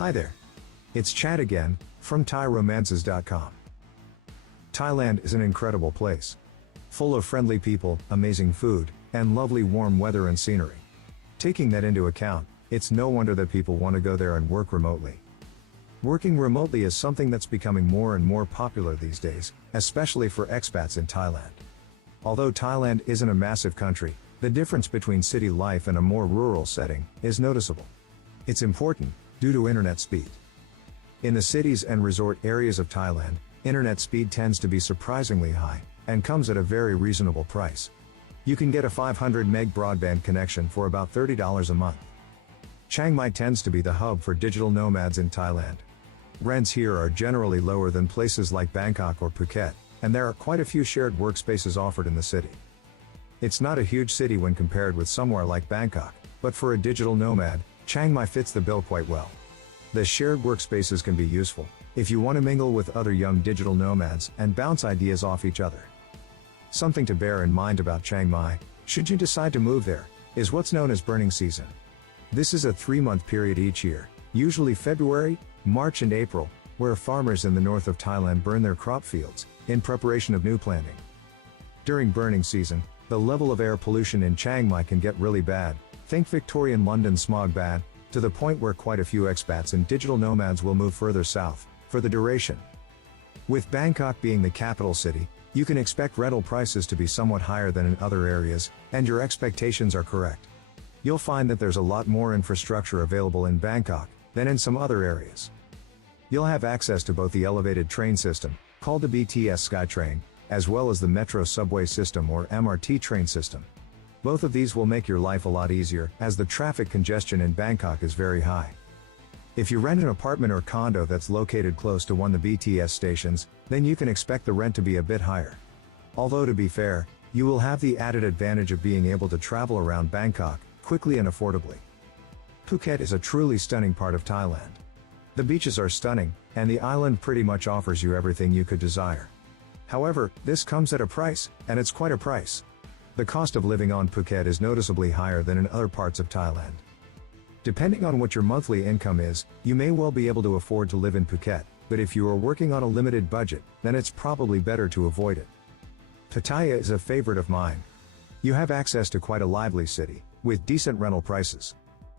Hi there. It's Chad again, from ThaiRomances.com. Thailand is an incredible place. Full of friendly people, amazing food, and lovely warm weather and scenery. Taking that into account, it's no wonder that people want to go there and work remotely. Working remotely is something that's becoming more and more popular these days, especially for expats in Thailand. Although Thailand isn't a massive country, the difference between city life and a more rural setting is noticeable. It's important, due to internet speed. In the cities and resort areas of Thailand, internet speed tends to be surprisingly high, and comes at a very reasonable price. You can get a 500 meg broadband connection for about $30 a month. Chiang Mai tends to be the hub for digital nomads in Thailand. Rents here are generally lower than places like Bangkok or Phuket, and there are quite a few shared workspaces offered in the city. It's not a huge city when compared with somewhere like Bangkok, but for a digital nomad, Chiang Mai fits the bill quite well. The shared workspaces can be useful if you want to mingle with other young digital nomads and bounce ideas off each other. Something to bear in mind about Chiang Mai, should you decide to move there, is what's known as burning season. This is a 3-month period each year, usually February, March and April, where farmers in the north of Thailand burn their crop fields, in preparation of new planting. During burning season, the level of air pollution in Chiang Mai can get really bad, think Victorian London smog bad, to the point where quite a few expats and digital nomads will move further south, for the duration. With Bangkok being the capital city, you can expect rental prices to be somewhat higher than in other areas, and your expectations are correct. You'll find that there's a lot more infrastructure available in Bangkok than in some other areas. You'll have access to both the elevated train system, called the BTS SkyTrain, as well as the metro subway system or MRT train system. Both of these will make your life a lot easier, as the traffic congestion in Bangkok is very high. If you rent an apartment or condo that's located close to one of the BTS stations, then you can expect the rent to be a bit higher. Although to be fair, you will have the added advantage of being able to travel around Bangkok, quickly and affordably. Phuket is a truly stunning part of Thailand. The beaches are stunning, and the island pretty much offers you everything you could desire. However, this comes at a price, and it's quite a price. The cost of living on Phuket is noticeably higher than in other parts of Thailand. Depending on what your monthly income is, you may well be able to afford to live in Phuket, but if you are working on a limited budget, then it's probably better to avoid it. Pattaya is a favorite of mine. You have access to quite a lively city, with decent rental prices.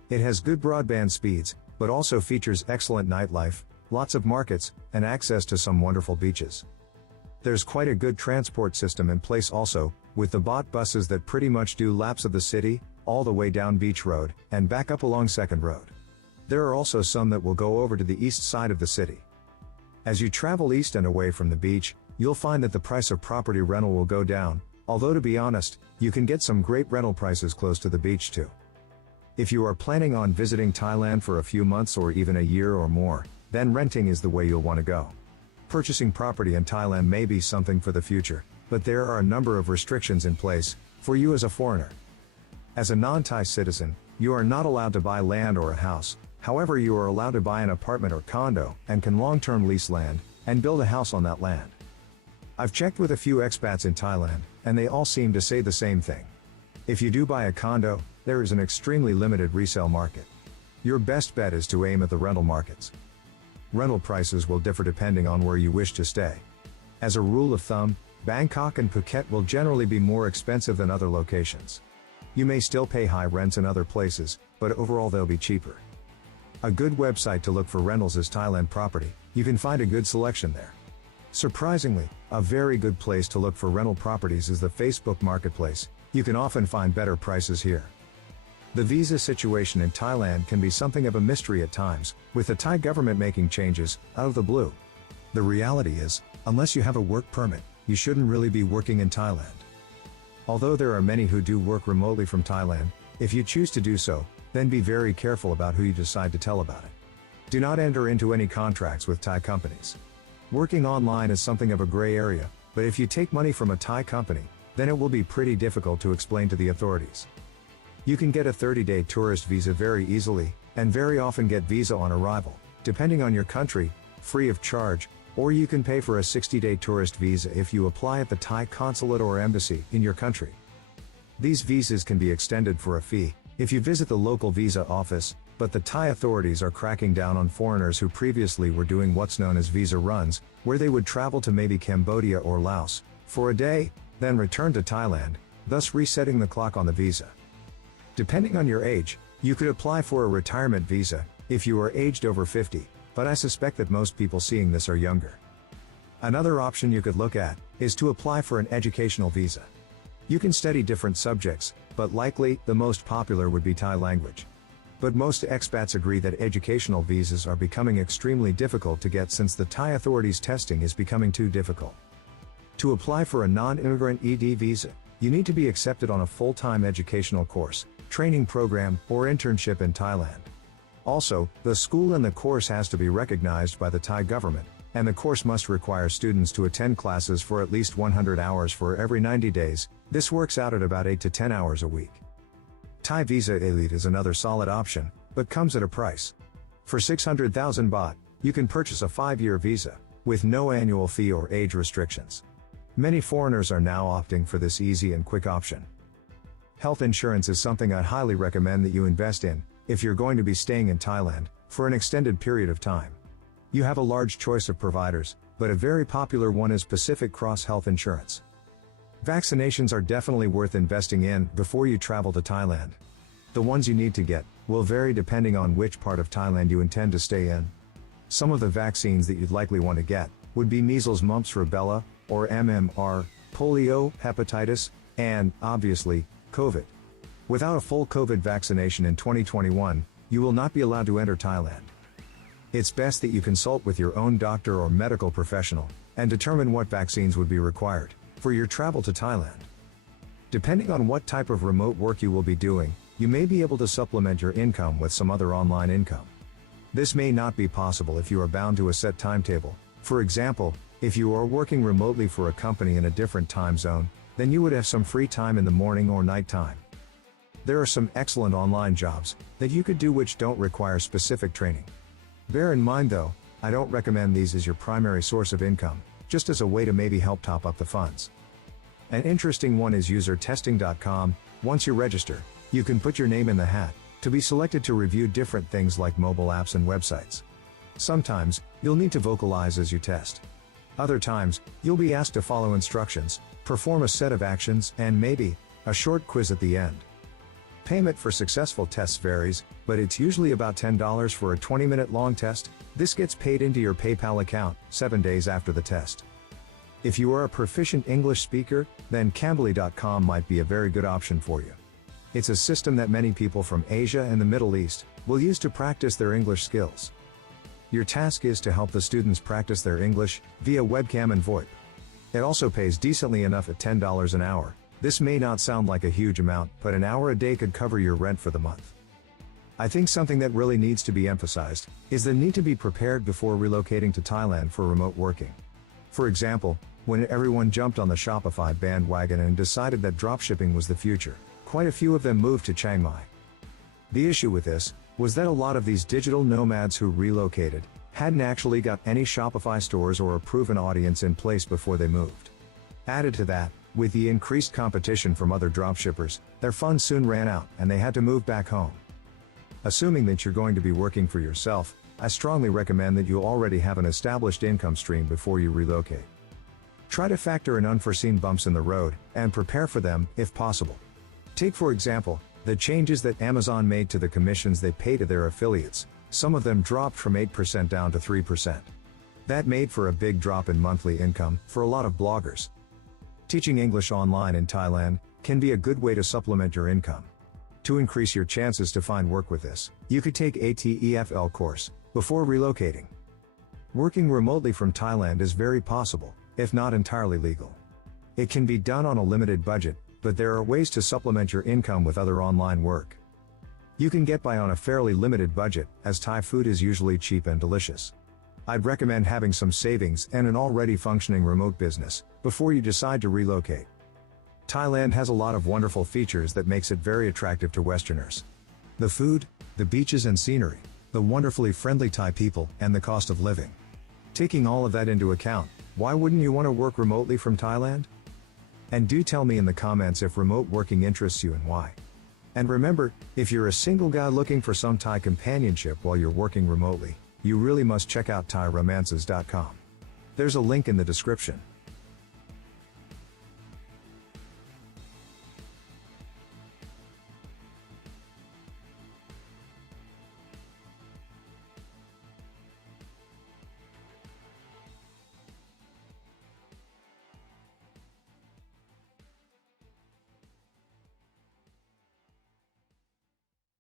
It has good broadband speeds, but also features excellent nightlife, lots of markets, and access to some wonderful beaches. There's quite a good transport system in place also, with the bot buses that pretty much do laps of the city, all the way down Beach Road, and back up along Second Road. There are also some that will go over to the east side of the city. As you travel east and away from the beach, you'll find that the price of property rental will go down, although to be honest, you can get some great rental prices close to the beach too. If you are planning on visiting Thailand for a few months or even a year or more, then renting is the way you'll want to go. Purchasing property in Thailand may be something for the future, but there are a number of restrictions in place for you as a foreigner. As a non-Thai citizen, you are not allowed to buy land or a house. However, you are allowed to buy an apartment or condo, and can long-term lease land, and build a house on that land. I've checked with a few expats in Thailand, and they all seem to say the same thing. If you do buy a condo, there is an extremely limited resale market. Your best bet is to aim at the rental markets. Rental prices will differ depending on where you wish to stay. As a rule of thumb, Bangkok and Phuket will generally be more expensive than other locations. You may still pay high rents in other places, but overall they'll be cheaper. A good website to look for rentals is Thailand Property. You can find a good selection there. Surprisingly, a very good place to look for rental properties is the Facebook Marketplace. You can often find better prices here. The visa situation in Thailand can be something of a mystery at times, with the Thai government making changes out of the blue. The reality is, unless you have a work permit, you shouldn't really be working in Thailand. Although there are many who do work remotely from Thailand, if you choose to do so, then be very careful about who you decide to tell about it. Do not enter into any contracts with Thai companies. Working online is something of a gray area, but if you take money from a Thai company, then it will be pretty difficult to explain to the authorities. You can get a 30-day tourist visa very easily, and very often get visa on arrival, depending on your country, free of charge, or you can pay for a 60-day tourist visa if you apply at the Thai consulate or embassy in your country. These visas can be extended for a fee if you visit the local visa office, but the Thai authorities are cracking down on foreigners who previously were doing what's known as visa runs, where they would travel to maybe Cambodia or Laos for a day, then return to Thailand, thus resetting the clock on the visa. Depending on your age, you could apply for a retirement visa if you are aged over 50, but I suspect that most people seeing this are younger. Another option you could look at is to apply for an educational visa. You can study different subjects, but likely the most popular would be Thai language. But most expats agree that educational visas are becoming extremely difficult to get since the Thai authorities' testing is becoming too difficult. To apply for a non-immigrant ED visa, you need to be accepted on a full-time educational course, training program, or internship in Thailand. Also, the school and the course has to be recognized by the Thai government, and the course must require students to attend classes for at least 100 hours for every 90 days. This works out at about 8 to 10 hours a week. Thai Visa Elite is another solid option, but comes at a price. For 600,000 baht, you can purchase a 5-year visa, with no annual fee or age restrictions. Many foreigners are now opting for this easy and quick option. Health insurance is something I'd highly recommend that you invest in, if you're going to be staying in Thailand, for an extended period of time. You have a large choice of providers, but a very popular one is Pacific Cross Health Insurance. Vaccinations are definitely worth investing in before you travel to Thailand. The ones you need to get will vary depending on which part of Thailand you intend to stay in. Some of the vaccines that you'd likely want to get would be measles, mumps, rubella, or MMR, polio, hepatitis, and, obviously, COVID. Without a full COVID vaccination in 2021, you will not be allowed to enter Thailand. It's best that you consult with your own doctor or medical professional and determine what vaccines would be required for your travel to Thailand. Depending on what type of remote work you will be doing, you may be able to supplement your income with some other online income. This may not be possible if you are bound to a set timetable. For example, if you are working remotely for a company in a different time zone, then you would have some free time in the morning or night time. There are some excellent online jobs that you could do which don't require specific training. Bear in mind though, I don't recommend these as your primary source of income, just as a way to maybe help top up the funds. An interesting one is usertesting.com. Once you register, you can put your name in the hat to be selected to review different things like mobile apps and websites. Sometimes, you'll need to vocalize as you test. Other times, you'll be asked to follow instructions, perform a set of actions, and maybe a short quiz at the end. Payment for successful tests varies, but it's usually about $10 for a 20-minute long test. This gets paid into your PayPal account 7 days after the test. If you are a proficient English speaker, then Cambly.com might be a very good option for you. It's a system that many people from Asia and the Middle East will use to practice their English skills. Your task is to help the students practice their English via webcam and VoIP. It also pays decently enough at $10 an hour. This may not sound like a huge amount, but an hour a day could cover your rent for the month. I think something that really needs to be emphasized is the need to be prepared before relocating to Thailand for remote working. For example, when everyone jumped on the Shopify bandwagon and decided that dropshipping was the future, quite a few of them moved to Chiang Mai. The issue with this was that a lot of these digital nomads who relocated hadn't actually got any Shopify stores or a proven audience in place before they moved. Added to that, with the increased competition from other dropshippers, their funds soon ran out and they had to move back home. Assuming that you're going to be working for yourself, I strongly recommend that you already have an established income stream before you relocate. Try to factor in unforeseen bumps in the road and prepare for them if possible. Take for example, the changes that Amazon made to the commissions they pay to their affiliates. Some of them dropped from 8% down to 3%. That made for a big drop in monthly income for a lot of bloggers. Teaching English online in Thailand can be a good way to supplement your income. To increase your chances to find work with this, you could take a TEFL course before relocating. Working remotely from Thailand is very possible, if not entirely legal. It can be done on a limited budget, but there are ways to supplement your income with other online work. You can get by on a fairly limited budget, as Thai food is usually cheap and delicious. I'd recommend having some savings and an already functioning remote business before you decide to relocate. Thailand has a lot of wonderful features that makes it very attractive to Westerners. The food, the beaches and scenery, the wonderfully friendly Thai people, and the cost of living. Taking all of that into account, why wouldn't you want to work remotely from Thailand? And do tell me in the comments if remote working interests you and why. And remember, if you're a single guy looking for some Thai companionship while you're working remotely, you really must check out ThaiRomances.com. There's a link in the description.